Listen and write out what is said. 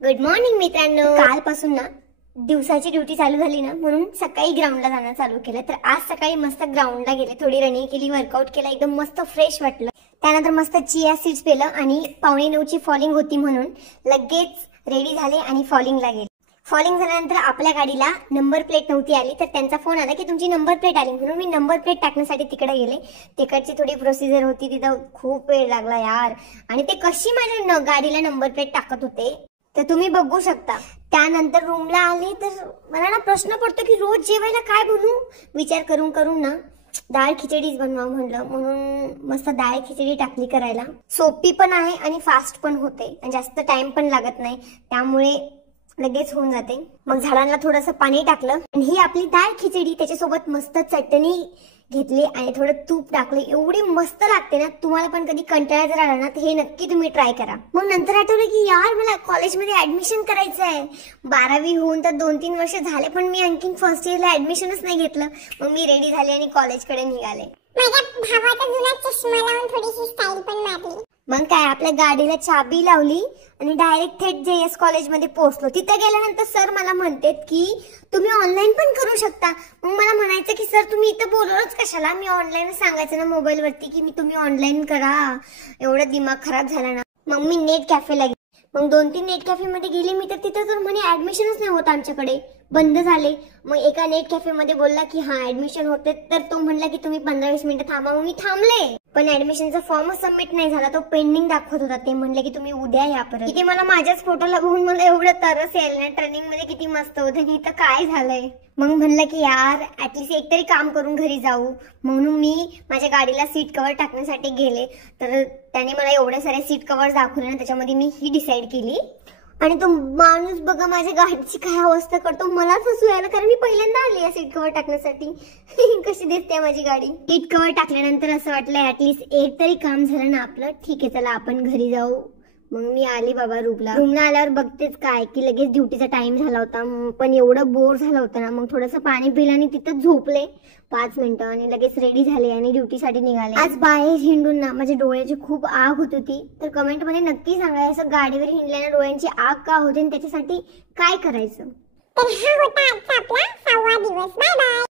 Good morning मित्रांनो. कालपासून ना दिवसाची ड्युटी चालू झाली ना, म्हणून सकाळी ग्राउंडला जाणं चालू केलं. तर आज सकाळी मस्त ग्राउंडला गेले, थोडी रनिंग केली, वर्कआउट केला, एकदम मस्त फ्रेश वाटलं. त्यानंतर मस्त चिया सीड्स पेलं आणि 8:45ची फॉलिंग होती म्हणून लगेच रेडी झाले आणि फॉलिंगला गेले. फॉलिंग झाल्यानंतर आपल्या गाडीला नंबर प्लेट नव्हती आली, तर त्यांचा फोन आला की तुमची नंबर प्लेट आली, म्हणून मी नंबर प्लेट टाकण्यासाठी तिकडे गेले. तिकडची थोडी प्रोसिजर होती, तिथं खूप वेळ लागला यार. आणि ते कशी माझ्या गाडीला नंबर प्लेट टाकत होते तर तुम्ही बघू शकता. त्यानंतर रूमला आले तर मला ना प्रश्न पडतो की रोज जेवायला काय बनवू. विचार करून करून ना डाळ खिचडीच बनवा म्हणलं, म्हणून मस्त डाळ खिचडी टाकली करायला. सोपी पण आहे आणि फास्ट पण होते, जास्त टाइम पण लागत नाही, त्यामुळे लगेच होऊन जाते. मग झाडांना थोडंसं पाणी टाकलं आणि ही आपली डाळ खिचडी, त्याच्यासोबत मस्त चटणी घेतली आणि थोडं तूप टाकलं. एवढी मस्त लागते ना. तुम्हाला पण कधी कंटाळा जर आला ना तर हे नक्की तुम्ही ट्राय करा. मग नंतर आठवलं की यार मला कॉलेजमध्ये ऍडमिशन करायचं आहे. 12वी होऊन तर 2-3 वर्ष झाले, पण मी आणखीन फर्स्ट इयरला ऍडमिशनच नाही घेतलं. मग मी रेडी झाले आणि कॉलेजकडे निघाले. माझ्या भावाचा जुना चष्मा लावून थोडीशी स्टाईल पण मारली. मग काय आपल्या गाडीला चाबी लावली आणि डायरेक्ट थेट JS कॉलेजमध्ये पोहोचलो. तिथे गेल्यानंतर सर मला म्हणतात की तुम्ही ऑनलाईन पण करू शकता. मग मला म्हणायचं की सर तुम्ही इथं बोलवलंच कशाला, मी ऑनलाईन सांगायचं ना मोबाईल वरती की मी तुम्ही ऑनलाईन करा. एवढा दिमाग खराब झाला ना. मग मी नेट कॅफेला गेले. मग 2-3 नेट कॅफे मध्ये गेले मी, तर तिथं तर म्हणे ऍडमिशनच नाही होत आमच्याकडे, बंद झाले. मग एका नेट कॅफे मध्ये बोलला की हा ऍडमिशन होते, तर तो म्हणला की तुम्ही 15-20 मिनिटं थांबा. मग मी थांबले, पण ऍडमिशनचा फॉर्मच सबमिट नाही झाला, तो पेंडिंग दाखवत होता. ते म्हणले की तुम्ही उद्या या परत. इथे मला माझ्याच फोटोला बघून मला एवढं तरस यायला ना. ट्रेनिंग मध्ये किती मस्त होतं आणि इथं काय झालंय. मग म्हणलं की यार ऍटलीस्ट एकतरी काम करून घरी जाऊ, म्हणून मी माझ्या गाडीला सीट कव्हर टाकण्यासाठी गेले. तर त्याने मला एवढे सारे सीट कव्हर दाखवले ना, त्याच्यामध्ये मी ही डिसाईड केली. आणि तो माणूस बघा माझ्या गाडीची काय अवस्था करतो, मलाच हसू यायला, कारण मी पहिल्यांदा आली या सीट कव्हर टाकण्यासाठी. कशी दिसते माझी गाडी. सीट कव्हर टाकल्यानंतर असं वाटलं ऍटलीस्ट एक तरी काम झालं ना आपलं. ठीक आहे चला आपण घरी जाऊ. मग मी आली बाबा रूमला आल्यावर बघतेच काय की लगेच ड्युटीचा टाइम झाला होता. पण एवढं बोर झालं होतं ना, मग थोडंसं पाणी पिलं आणि तिथं झोपले 5 मिनिटं आणि लगेच रेडी झाले आणि ड्युटीसाठी निघाले. आज बाहेर हिंडून ना माझ्या डोळ्याची खूप आग होत होती. तर कमेंट मध्ये नक्की सांगा असं गाडीवर हिंडल्याने डोळ्यांची आग का होते आणि त्याच्यासाठी काय करायचं. तर हा होता आजचा आपला 6वा दिवस. Bye bye.